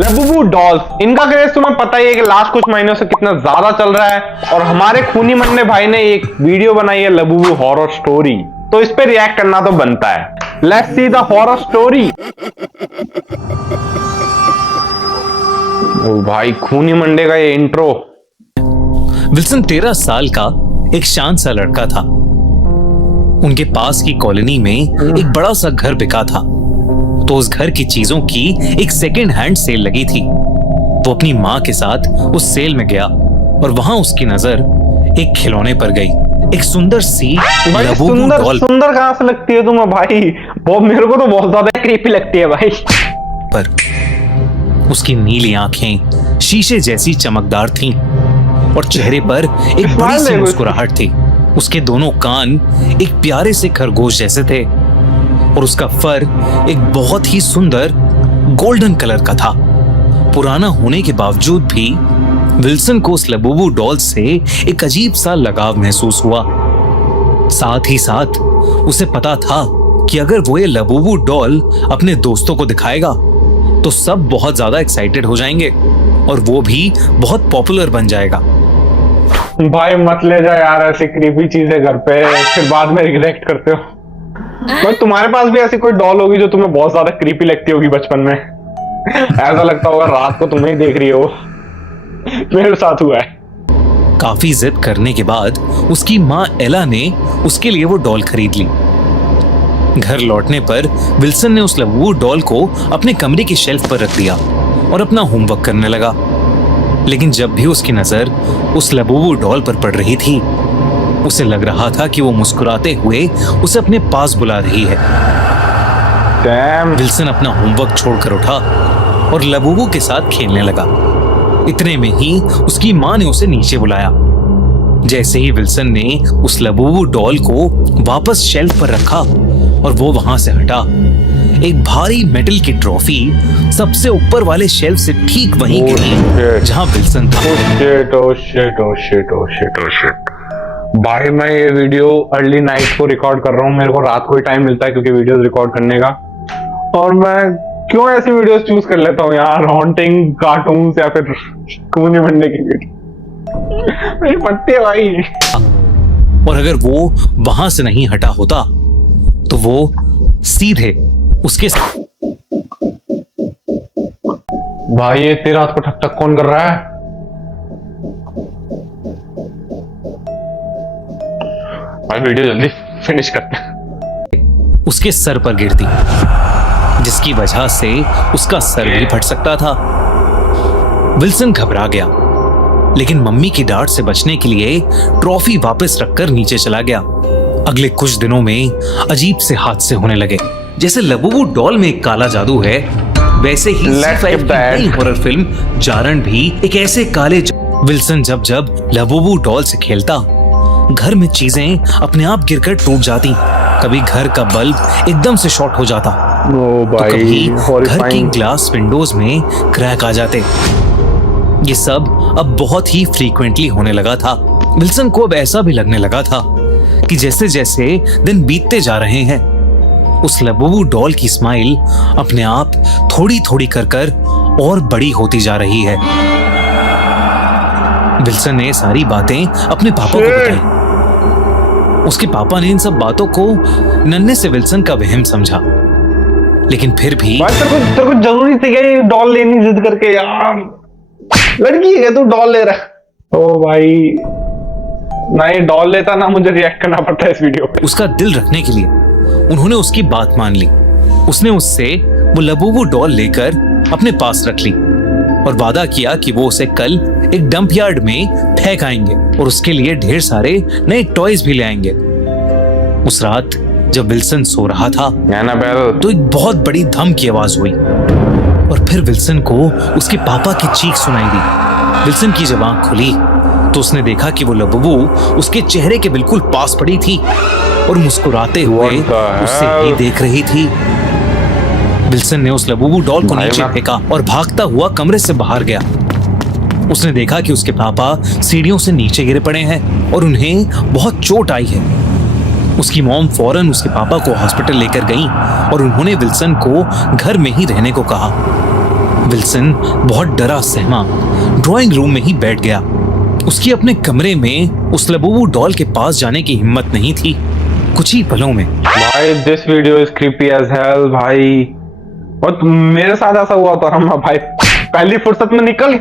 लबुबू dolls, इनका craze तुम्हें पता ही है कि लास्ट कुछ महीनों से कितना ज्यादा चल रहा है। और हमारे खूनी मन्ने भाई ने एक वीडियो बनाई है लबुबू हॉरर स्टोरी, तो इस पे रिएक्ट करना तो बनता है। Let's see the horror story. ओ भाई, खूनी मंडे का ये इंट्रो। विल्सन 13 साल का एक शांत सा लड़का था। उनके पास की कॉलोनी में एक बड़ा सा घर बिका था, तो उस घर की चीजों की एक सेकेंड हैंड सेल लगी थी। वो अपनी माँ के साथ उस सेल में गया और वहां उसकी नजर एक खिलौने पर गई। एक सुंदर सी लबुबू डॉल। सुंदर कहां से लगती है तुम्हें भाई? वो मेरे को तो बहुत ज्यादा क्रीपी लगती है भाई। पर उसकी नीली आंखें शीशे जैसी चमकदार थीं और चेहरे पर एक बड़ी सी मुस्कुराहट थी। उसके दोनों कान एक प्यारे से खरगोश जैसे थे और उसका फर एक बहुत ही सुंदर गोल्डन कलर का था। पुराना होने के बावजूद भी विल्सन को उस लबुबू डॉल से एक अजीब सा लगाव महसूस हुआ। साथ ही साथ उसे पता था कि अगर वो ये लबुबू डॉल अपने दोस्तों को दिखाएगा तो सब बहुत ज्यादा एक्साइटेड हो जाएंगे और वो भी बहुत पॉपुलर बन जाएगा। भाई मत ले जा यार ऐसी क्रीपी चीजें घर पे, फिर बाद में रिग्रेट करते हो। भाई तुम्हारे पास भी ऐसी कोई डॉल होगी जो तुम्हें बहुत ज्यादा क्रीपी लगती होगी बचपन में। ऐसा लगता होगा रात को तुम्हें ही देख रही हो। मेरे साथ हुआ है। काफी जिद करने के बाद उसकी माँ एला ने उसके लिए वो डॉल खरीद ली। घर लौटने पर विल्सन ने उस लबुबू डॉल को अपने कमरे की शेल्फ पर रख दिया और अपना होमवर्क करने लगा। लेकिन जब भी उसकी नजर उस लबुबू डॉल पर पड़ रही थी, उसे लग रहा था कि वो मुस्कुराते हुए उसे अपने पास बुला रही है। विल्सन अपना होमवर्क छोड़कर उठा और लबुबू के साथ खेलने लगा। इतने में ही उसकी माँ ने उसे नीचे बुलाया। जैसे ही विल्सन ने उस लबुबू डॉल को वापस शेल्फ पर रखा और वो वहां से हटा, एक भारी मेटल की ट्रॉफी सबसे ऊपर वाले शेल्फ से ठीक वहीं गिरी जहां विल्सन था। भाई मैं ये वीडियो अर्ली नाइट को रिकॉर्ड कर रहा हूँ। मेरे को रात को ही टाइम मिलता है क्योंकि वीडियोस रिकॉर्ड करने का। और मैं क्यों ऐसी वीडियोस चूज कर लेता हूँ यार, हॉन्टिंग कार्टून्स या फिर खूनी मंडे की वीडियो। मेरी पट्टी है भाई। और अगर वो वहां से नहीं हटा होता तो वो सीधे उसके भाई ये तेरा हाथ को ठक ठक कौन कर रहा है? भाई वीडियो जल्दी फिनिश करते हैं। उसके सर पर गिरती, जिसकी वजह से उसका सर भी फट सकता था। विल्सन घबरा गया, लेकिन मम्मी की डांट से बचने के लिए ट्रॉफी वापस रखकर नीचे चला गया। अगले कुछ दिनों में अजीब से हादसे होने लगे। जैसे लबुबू डॉल में एक काला जादू है, वैसे ही C5 की नई हॉरर फिल्म जारण भी एक ऐसे काले विल्सन जब जब लबुबू डॉल से खेलता, घर में चीजें अपने आप गिरकर टूट जाती। कभी घर का बल्ब एकदम से शॉर्ट हो जाता, तो कभी घर की ग्लास विंडोज में क्रैक आ जाते। ये सब अब बहुत ही फ्रीक्वेंटली होने लगा था। विल्सन को अब ऐसा भी लगने लगा था कि जैसे जैसे दिन बीतते जा रहे हैं, उस लबुबू डॉल की स्माइल अपने आप थोड़ी थोड़ी कर और बड़ी होती जा रही है। विल्सन ने सारी बातें अपने पापा को बताई। उसके पापा ने इन सब बातों को नन्हे से विल्सन का वहम समझा, लेकिन फिर भी तेरे को जरूरी थी क्या डॉल लेनी जिद करके? यार लड़की है तू, डॉल ले रहा है। ओ भाई ना ये डॉल लेता ना मुझे रिएक्ट करना पड़ता है इस वीडियो पे। उसका दिल रखने के लिए उन्होंने उसकी बात मान ली। उसने उससे वो लबुबू डॉल लेकर अपने पास रख ली और वादा किया कि वो उसे कल एक डंप यार्ड में फेंक आएंगे और उसके लिए ढेर सारे नए टॉयज भी ले आएंगे। उस रात जब विल्सन सो रहा था तो एक बहुत बड़ी धम की आवाज हुई और फिर विल्सन को उसके पापा की चीख सुनाई दी। विल्सन की जब आंख खुली तो उसने देखा कि वो लबुबू उसके चेहरे के बिल्कुल पास पड़ी थी और मुस्कुराते हुए उसे ही देख रही थी। विल्सन ने उस लबुबू डॉल को नीचे फेंका और भागता हुआ कमरे से बाहर गया। उसने देखा कि उसके पापा सीढ़ियों से नीचे गिरे पड़े हैं और उन्हें बहुत चोट आई है। उसकी मॉम फौरन उसके पापा को हॉस्पिटल लेकर गई और उन्होंने विल्सन को घर में ही रहने को कहा। विल्सन बहुत डरा सहमा ड्राइंग रूम में ही बैठ गया। उसकी अपने कमरे में उस लबूबू डॉल के पास जाने की हिम्मत नहीं थी। कुछ ही पलों में भाई this video is creepy as hell भाई। और मेरे साथ ऐसा हुआ था ना भाई, पहली फुर्सत में निकल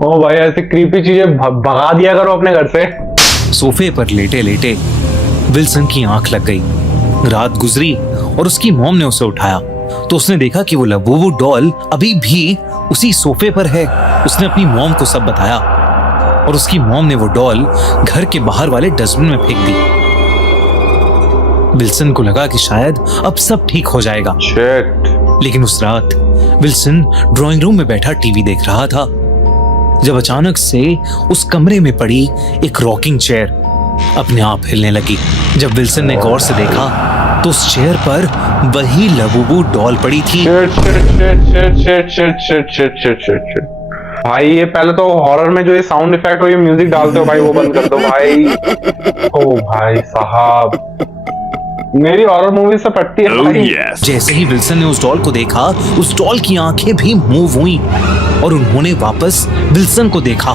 ओ भाई ऐसी क्रीपी चीजें भगा दिया करो अपने घर से। सोफे पर लेटे लेटे विल्सन की आंख लग गई। रात गुजरी और उसकी मॉम ने उसे उठाया तो उसने देखा कि वो लबूबू डॉल अभी भी उसी सोफे पर है। उसने अपनी मॉम को सब बताया और उसकी मॉम ने वो डॉल घर के बाहर वाले डस्टबिन में फेंक दी। विल्सन को लगा कि शायद अब सब ठीक हो जाएगा। Shit. लेकिन उस रात विल्सन ड्राइंग रूम में बैठा टीवी देख रहा था जब अचानक से उस कमरे में पड़ी एक रॉकिंग चेयर अपने आप हिलने लगी। जब विल्सन ने गौर से देखा तो उस चेयर पर वही लबूबू डॉल पड़ी थी। Shit. भाई ये पहले तो हॉरर में जो ये साउंड इफेक्ट हो ये म्यूजिक डालते हो भाई वो बंद कर दो भाई। ओ भाई साहब मेरी हॉरर मूवी से पटती है भाई। जैसे ही विल्सन ने उस डॉल को देखा उस डॉल की आंखें भी मूव हुई और उन्होंने वापस विल्सन को देखा।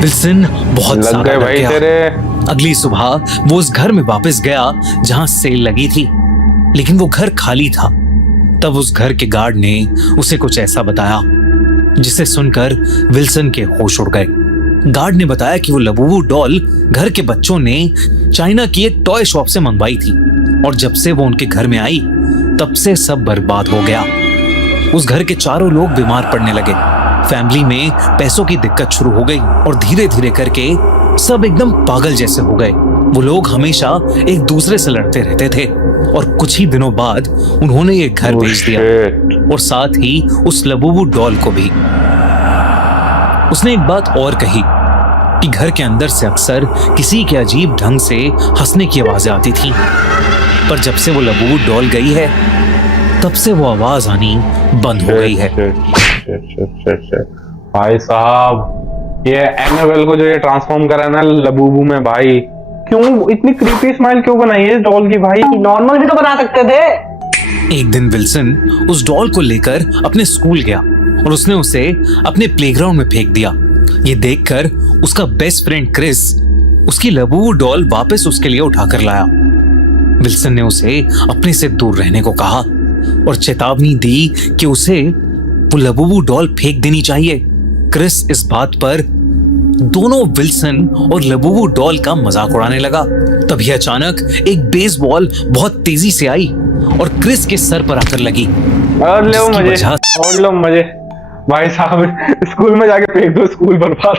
विल्सन बहुत लग ज्यादा गए डर भाई गया। तेरे। अगली सुबह वो उस घर में वापस गया जहां सेल लगी थी, लेकिन वो घर खाली था। तब उस घर के गार्ड ने उसे कुछ ऐसा बताया जिसे सुनकर विल्सन के होश उड़ गए। गार्ड ने बताया कि वो लबूबू डॉल घर के बच्चों ने चाइना की एक टॉय शॉप से मंगवाई थी और जब से वो उनके घर में आई तब से सब बर्बाद हो गया। उस घर के चारों लोग बीमार पड़ने लगे। फैमिली में पैसों की दिक्कत शुरू हो गई और धीरे धीरे करके सब एकदम पागल जैसे हो गए। वो लोग हमेशा एक दूसरे से लड़ते रहते थे और कुछ ही दिनों बाद उन्होंने ये घर बेच दिया और साथ ही उस लबूबू डॉल को भी। उसने एक बात और कही कि घर के अंदर से अक्सर किसी के अजीब ढंग से हंसने की आवाजें आती थी, पर जब से वो लबूबू डॉल गई है तब से वो आवाज आनी बंद हो गई है। भाई साहब ये एनाबेल को जो ये ट्रांसफॉर्म करा है ना लबूबू में, भाई क्यों इतनी क्रीपी स्माइल क्यों बनाई है डॉल की भाई? नॉर्मल भी तो बना सकते थे। एक दिन विल्सन उस डॉल को लेकर अपने स्कूल गया और उसने उसे अपने प्लेग्राउंड में फेंक दिया। ये देखकर उसका बेस्ट फ्रेंड क्रिस उसकी लबूबू डॉल वापस उसके लिए उठाकर लाया। विल्सन ने उसे अपने से दूर रहने को कहा और चेतावनी दी कि उसे वो लबूबू डॉल फेंक देनी चाहिए। क्रिस इस बात पर दोनों विल्सन और लबूबू डॉल का मजाक उड़ाने लगा। तभी अचानक एक बेसबॉल बहुत तेजी से आई और क्रिस के सर पर आकर लगी। और लो मजे भाई साहब स्कूल में जाके फेंक दो, स्कूल बर्बाद।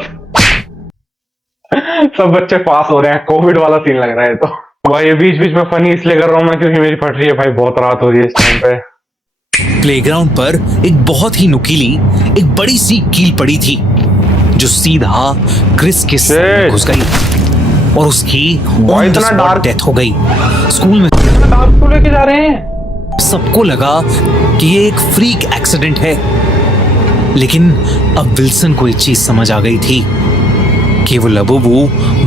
सब बच्चे पास हो रहे हैं, कोविड वाला सीन लग रहा है। तो भाई ये बीच बीच में फनी इसलिए कर रहा हूँ मैं क्योंकि मेरी फट रही है भाई, बहुत रात हो रही है इस टाइम पे। प्लेग्राउंड पर एक बहुत ही नुकीली एक बड़ी सी कील पड़ी थी जो सीधा क्रिस के सर में घुस गई और उसकी ऑन द स्पॉट डेथ हो गई। स्कूल में डार्क को लेके जा रहे हैं। सबको लगा कि ये एक फ्रीक एक्सीडेंट है, लेकिन अब विल्सन को एक चीज समझ आ गई थी कि वो लबूबू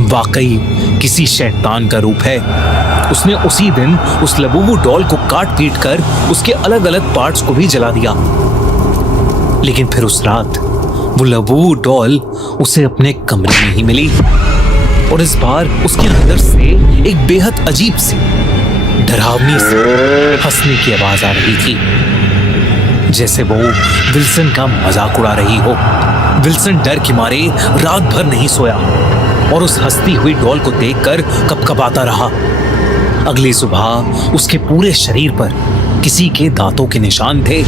वाकई किसी शैतान का रूप है। उसने उसी दिन उस लबूबू डॉल को काट पीट कर उसके अलग अलग पार्ट्स को भी जला दिया। लेकिन फिर उस रात वो लबूबू डॉल उसे अपने कमरे में ही मिली और इस बार उसके अंदर से एक बेहद अजीब सी डरावनी सी हंसने की आवाज आ रही थी, जैसे वो विल्सन का मजाक उड़ा रही हो। विल्सन डर के मारे रात भर नहीं सोया और उस हंसती हुई डॉल को देखकर कपकपाता रहा। अगली सुबह उसके पूरे शरीर पर किसी के दांतों के निशान थे।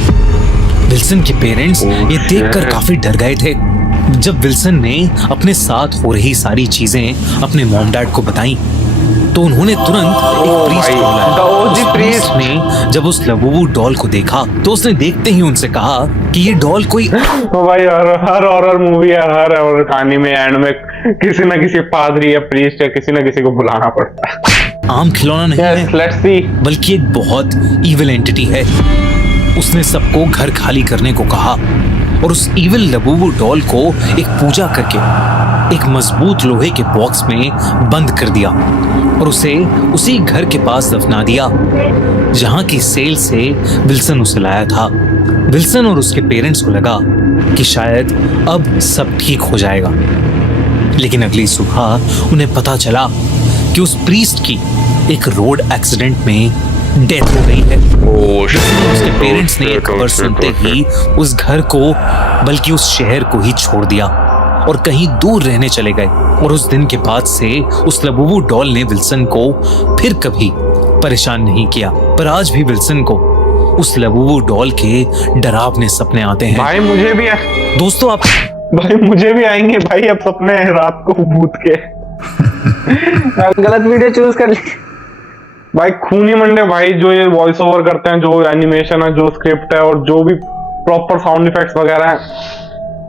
विल्सन के पेरेंट्स ये देखकर काफी डर गए थे। जब विल्सन ने अपने साथ हो रही सारी चीजें अपने मॉम डैड को बताई तो उन्होंने तुरंत एक प्रीस्ट को बुलाया। उस प्रीस्ट ने जब उस लबूबू डॉल को देखा तो उसने देखते ही उनसे कहा कि ये डॉल कोई भाई हर हॉरर मूवी है, हर हॉरर कहानी में एंड में किसी न किसी पादरी या प्रीस्ट या किसी न किसी को बुलाना पड़ता है। आम खिलौना नहीं है, बल्कि एक बहुत इविल एंटिटी है। उसने सबको घर खाली करने को कहा और उस इविल लबूबू डॉल को एक पूजा करके एक मजबूत लोहे के बॉक्स में बंद कर दिया और उसे उसी घर के पास दफना दिया जहां की सेल से विल्सन उसे लाया था। विल्सन और उसके पेरेंट्स को लगा कि शायद अब सब ठीक हो जाएगा, लेकिन अगली सुबह उन्हें पता चला कि उस प्रीस्ट की एक रोड एक्सीडेंट में डेथ हो गई है। उसके पेरेंट्स ने यह खबर सुनते ही उस घर को, बल्कि उस शहर को ही छोड़ दिया और कहीं दूर रहने चले गए। और उस दिन के बाद से उस लबूबू डॉल ने विल्सन को फिर कभी परेशान नहीं किया। पर आज भी विल्सन को उस लबूबू डॉल के डरावने सपने आते हैं। भाई मुझे भी दोस्तों आप भाई मुझे भी आएंगे भाई अब सपने रात को भूत के। गलत वीडियो चूज कर ली भाई खूनी मंडे भाई, जो ये वॉइस ओवर करते हैं, जो एनिमेशन है, जो स्क्रिप्ट है और जो भी प्रॉपर साउंड इफेक्ट्स वगैरह है,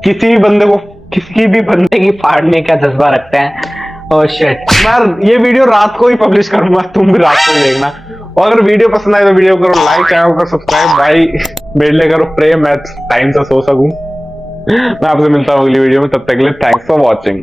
किसी भी बंदे की फाड़ने का जज्बा रखते हैं। और शिट, मैं ये वीडियो रात को ही पब्लिश करूंगा, तुम भी रात को ही देखना। और अगर वीडियो पसंद आए तो वीडियो करो लाइक, चैनल को सब्सक्राइब। भाई मेरे लिए करो प्रे, मैं टाइम से सो सकूं। मैं आपसे मिलता हूँ अगली वीडियो में, तब तक के लिए थैंक्स फॉर वॉचिंग।